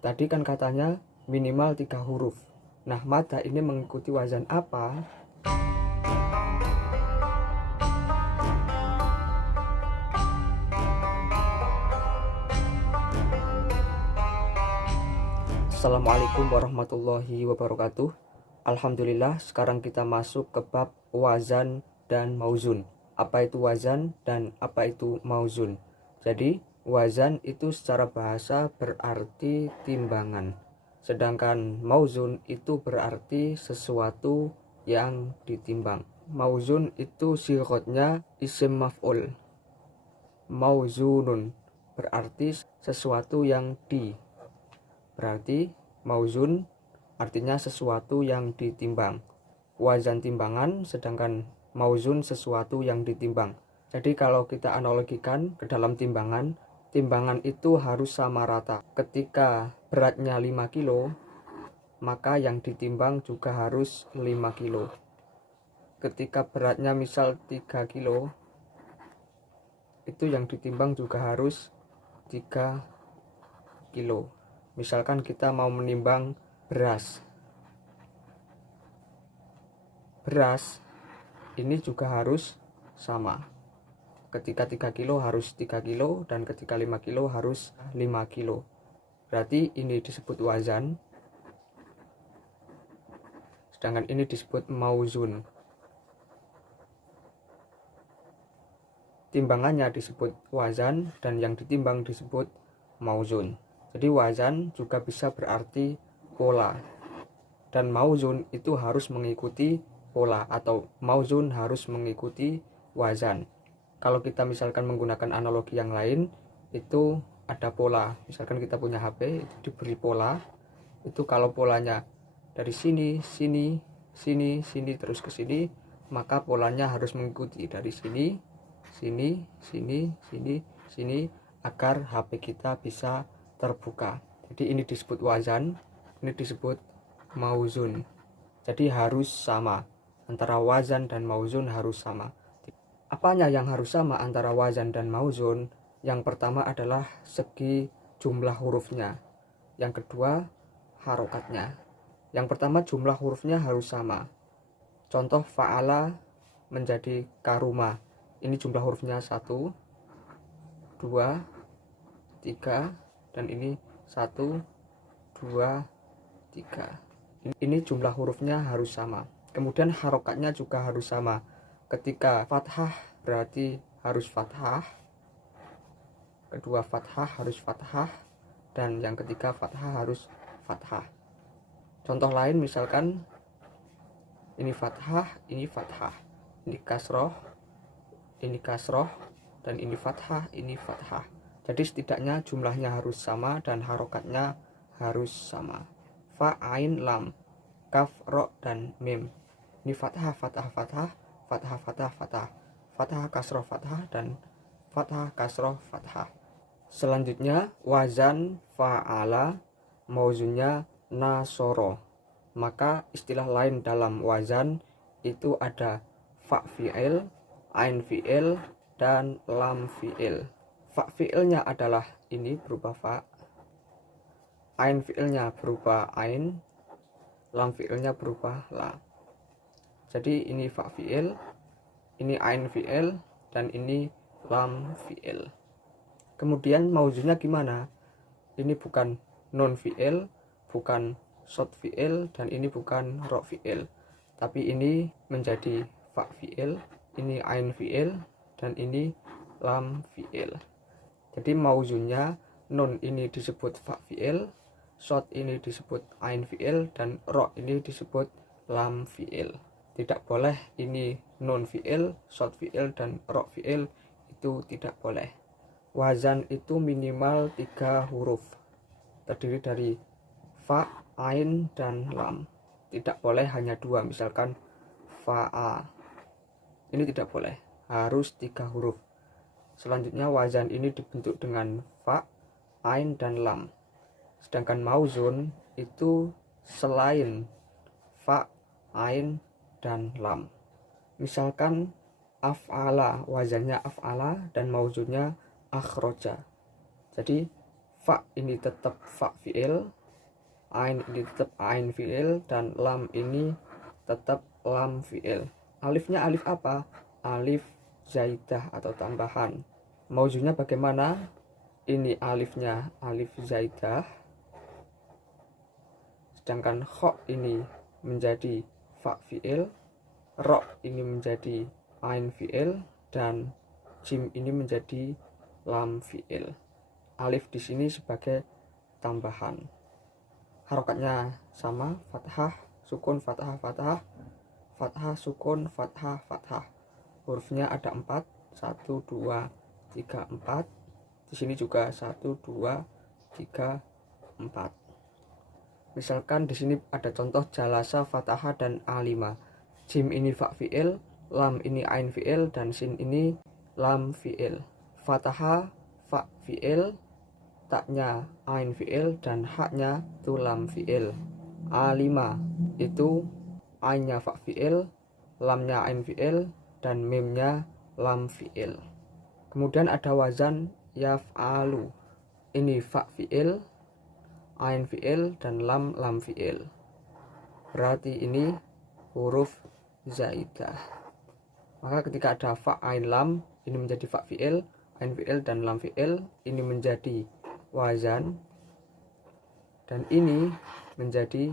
Tadi kan katanya minimal 3 huruf. Nah, madda ini mengikuti wazan apa? Assalamualaikum warahmatullahi wabarakatuh. Alhamdulillah, sekarang kita masuk ke bab wazan dan mauzun. Apa itu wazan dan apa itu mauzun? Jadi, wazan itu secara bahasa berarti timbangan. Sedangkan mauzun itu berarti sesuatu yang ditimbang. Mauzun itu sighotnya isim maf'ul. Mauzunun berarti sesuatu yang berarti mauzun artinya sesuatu yang ditimbang. Wazan timbangan, sedangkan mauzun sesuatu yang ditimbang. Jadi kalau kita analogikan ke dalam timbangan, timbangan itu harus sama rata. Ketika beratnya 5 kilo, maka yang ditimbang juga harus 5 kilo. Ketika beratnya misal 3 kilo, itu yang ditimbang juga harus 3 kilo. Misalkan kita mau menimbang beras. Beras ini juga harus sama. Ketika 3 kilo harus 3 kilo dan ketika 5 kilo harus 5 kilo. Berarti ini disebut wazan. Sedangkan ini disebut mauzun. Timbangannya disebut wazan dan yang ditimbang disebut mauzun. Jadi wazan juga bisa berarti pola. Dan mauzun itu harus mengikuti pola atau mauzun harus mengikuti wazan. Kalau kita misalkan menggunakan analogi yang lain, itu ada pola. Misalkan kita punya HP, itu diberi pola. Itu kalau polanya dari sini, sini, sini, sini, terus ke sini, maka polanya harus mengikuti dari sini, sini, sini, sini, sini, agar HP kita bisa terbuka. Jadi ini disebut wazan, ini disebut mauzun. Jadi harus sama. Antara wazan dan mauzun harus sama. Apanya yang harus sama antara wazan dan mauzun? Yang pertama adalah segi jumlah hurufnya. Yang kedua, harokatnya. Yang pertama, jumlah hurufnya harus sama. Contoh fa'ala menjadi karuma. Ini jumlah hurufnya 1, 2, 3, dan ini 1, 2, 3. Ini jumlah hurufnya harus sama. Kemudian harokatnya juga harus sama. Ketika fathah berarti harus fathah, kedua fathah harus fathah, dan yang ketiga fathah harus fathah. Contoh lain misalkan ini fathah, ini fathah, ini kasroh, dan ini fathah, ini fathah. Jadi setidaknya jumlahnya harus sama dan harokatnya harus sama. Fa, ain, lam, kaf, ro, dan mim. Ini fathah, fathah, fathah, fathah, fathah, fathah, fathah, kasroh, fathah, dan fathah, kasroh, fathah. Selanjutnya wazan fa'ala, mauzunnya nasoro. Maka istilah lain dalam wazan itu ada fa fi'il, ain fi'il, dan lam fi'il. Fa fi'ilnya adalah ini berupa fa, ain fi'ilnya berupa ain, lam fi'ilnya berupa la. Jadi ini fa fi'il, ini ain fi'il, dan ini lam fi'il. Kemudian mauzunnya gimana? Ini bukan nun fi'il, bukan shot fi'il, dan ini bukan ro fi'il. Tapi ini menjadi fa fi'il, ini ain fi'il, dan ini lam fi'il. Jadi mauzunnya nun ini disebut fa fi'il, shot ini disebut ain fi'il, dan ro ini disebut lam fi'il. Tidak boleh ini nun fi'il, shot fi'il, dan ro fi'il, itu tidak boleh. Wazan itu minimal 3 huruf, terdiri dari fa, ain, dan lam. Tidak boleh hanya 2, misalkan fa'a. Ini tidak boleh, harus 3 huruf. Selanjutnya wazan ini dibentuk dengan fa, ain, dan lam. Sedangkan mauzun itu selain fa, ain, dan lam. Misalkan af'ala, wazannya af'ala dan mauzunnya akhroja. Jadi fa ini tetap fa fi'il, ain ini tetap ain fi'il, dan lam ini tetap lam fi'il. Alifnya alif apa? Alif zaidah atau tambahan. Mauzunnya bagaimana? Ini alifnya alif zaidah, sedangkan kho ini menjadi fa fi'il, ro ini menjadi ain fi'il, dan jim ini menjadi lam fi'il. Alif di sini sebagai tambahan. Harokatnya sama, fathah, sukun, fathah, fathah, fathah, sukun, fathah, fathah. Hurufnya ada 4, 1, 2, 3, 4. Di sini juga 1, 2, 3, 4. Misalkan di sini ada contoh jalasa, fathah, dan alima. Jim ini fa fi'il, lam ini ain fi'il, dan sin ini lam fi'il. Fathah fa fi'il, taknya ain fi'il, dan haknya itu lam fi'il. Alima itu ainnya fa fi'il, lamnya ain fi'il, dan mimnya lam fi'il. Kemudian ada wazan yaf'alu. Ini fa fi'il, ain fi'il, dan lam fi'il. Berarti ini huruf zaidah. Maka ketika ada fa ain lam, ini menjadi fa fi'il, ain fi'il, dan lam fi'il. Ini menjadi wazan, dan ini menjadi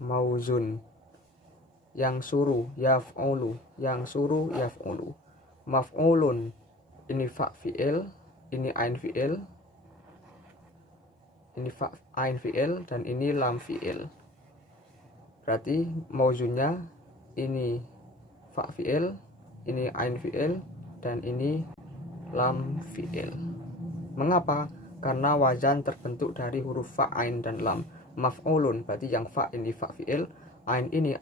mauzun. Yang suruh yaf'ulu, yang suruh yaf'ulu. Maf'ulun, ini fa fi'il, ini ain fi'il, ini fa ain fi'il, dan ini lam fi'il. Berarti mauzunnya ini fa fi'il, ini ain fi'il, dan ini lam fi'il. Mengapa? Karena wazan terbentuk dari huruf fa, ain, dan lam. Maf'ulun berarti yang fa ini fa fi'il, ain ini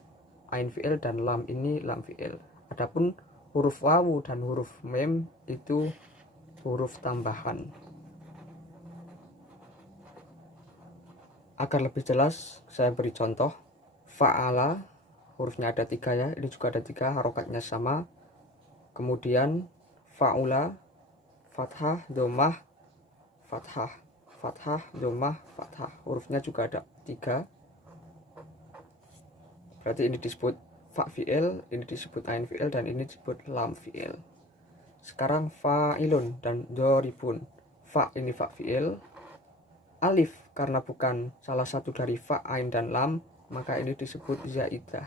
ain fi'il, dan lam ini lam fi'il. Adapun huruf wawu dan huruf mim itu huruf tambahan. Agar lebih jelas saya beri contoh. Fa'ala, hurufnya ada 3 ya, ini juga ada 3, harokatnya sama. Kemudian fa'ula, fathah, dhammah, fathah, fathah, dhammah, fathah. Hurufnya juga ada 3. Berarti ini disebut fa fi'il, ini disebut ain fi'il, dan ini disebut lam fi'il. Sekarang fa'ilun dan doribun. Fa ini fa fi'il, alif karena bukan salah satu dari fa, ain, dan lam, maka ini disebut zaidah.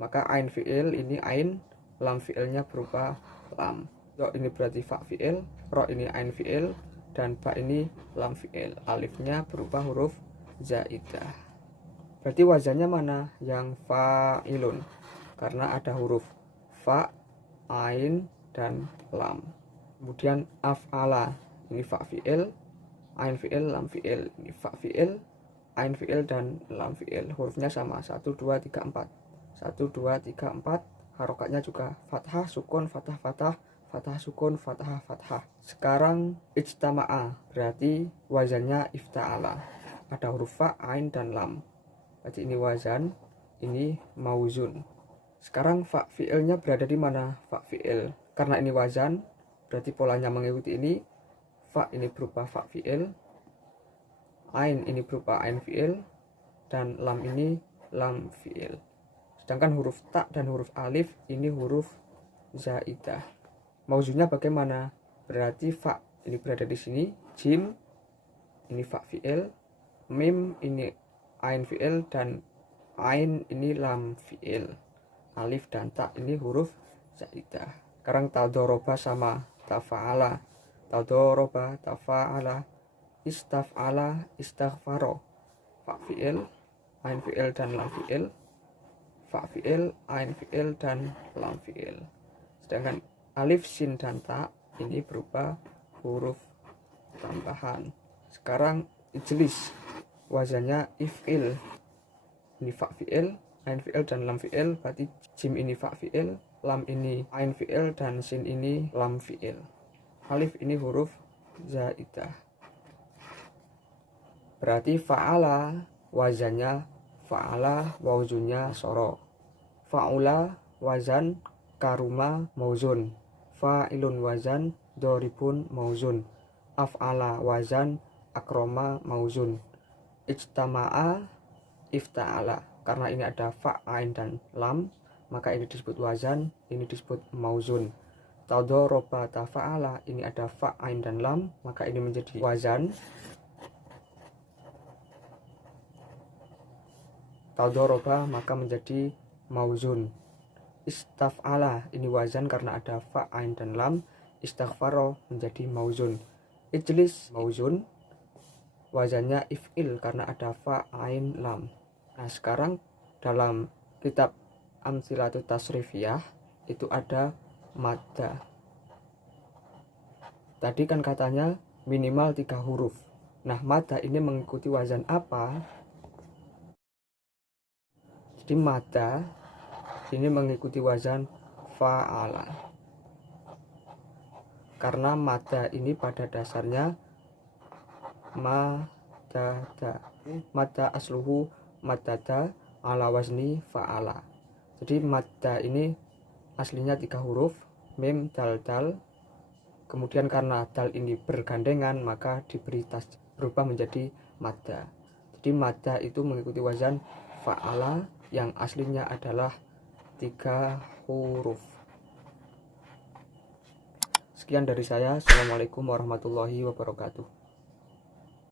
Maka ain fi'il ini ain, lam fi'ilnya berupa lam. Do ini berarti fa fi'il, ro ini ain fi'il, dan ba ini lam fi'il. Alifnya berupa huruf zaidah. Berarti wazannya mana? Yang fa'ilun, karena ada huruf fa, ain, dan lam. Kemudian af'ala, ini fa fi'il, ain fi'il, lam fi'il. Ini fa fi'il, ain fi'il, dan lam fi'il. Hurufnya sama, 1, 2, 3, 4. 1, 2, 3, 4. Harokatnya juga fathah, sukun, fathah, fathah, fathah, sukun, fathah, fathah. Sekarang ijtama'a, berarti wazannya ifta'ala. Ada huruf fa, ain, dan lam. Berarti ini wazan, ini mauzun. Sekarang fa fi'ilnya berada di mana? Fa fi'il. Karena ini wazan, berarti polanya mengikuti ini. Fa ini berupa fa fi'il, ain ini berupa ain fi'il, dan lam ini lam fi'il. Sedangkan huruf ta dan huruf alif ini huruf zaidah. Mauzunnya bagaimana? Berarti fa ini berada di sini, jim ini fa fi'il, mim ini ain fi'il, dan ain ini lam fi'il. Alif dan ta ini huruf zaidah. Sekarang tadoroba sama tafa'ala. Tadoroba, tafa'ala, istaf'ala, istaghfaro. Fa fi'il, ain fi'il, dan lam fi'il. Fa fi'il, ain fi'il, dan lam fi'il. Sedangkan alif, sin, dan ta ini berupa huruf tambahan. Sekarang ijlis, wazannya if'il. Ini fa fi'il, ain fi'il, dan lam fi'il. Berarti jim ini fa fi'il, lam ini ain fi'il, dan sin ini lam fi'il. Alif ini huruf zaidah. Berarti fa'ala wazannya fa'ala, wauzunnya soro. Fa'ula wazan karuma mauzun. Fa'ilun wazan doribun mauzun. af'ala wazan akroma mauzun. Ijtama'a ifta'ala, karena ini ada fa, ain dan lam maka ini disebut wazan, ini disebut mauzun. Tadoroba tafa'ala, ini ada fa, ain dan lam maka ini menjadi wazan. Tadoroba maka menjadi mauzun. Istaf'ala, ini wazan karena ada fa, ain dan lam. Istaghfaro menjadi mauzun. Ijlis mauzun, wazannya if'il karena ada fa, ain, lam. Nah sekarang dalam kitab Amsilatut Tasrifiyah itu ada madda. Tadi kan katanya minimal 3 huruf. Nah madda ini mengikuti wazan apa? Jadi madda ini mengikuti wazan fa'ala, karena madda ini pada dasarnya madada. Madda asluhu madada ala wazni fa'ala. Jadi madda ini aslinya 3 huruf, mim, dal, dal. Kemudian karena dal ini bergandengan maka diberi tasdid, berubah menjadi madda. Jadi madda itu mengikuti wazan fa'ala yang aslinya adalah 3 huruf. Sekian dari saya. Assalamualaikum warahmatullahi wabarakatuh.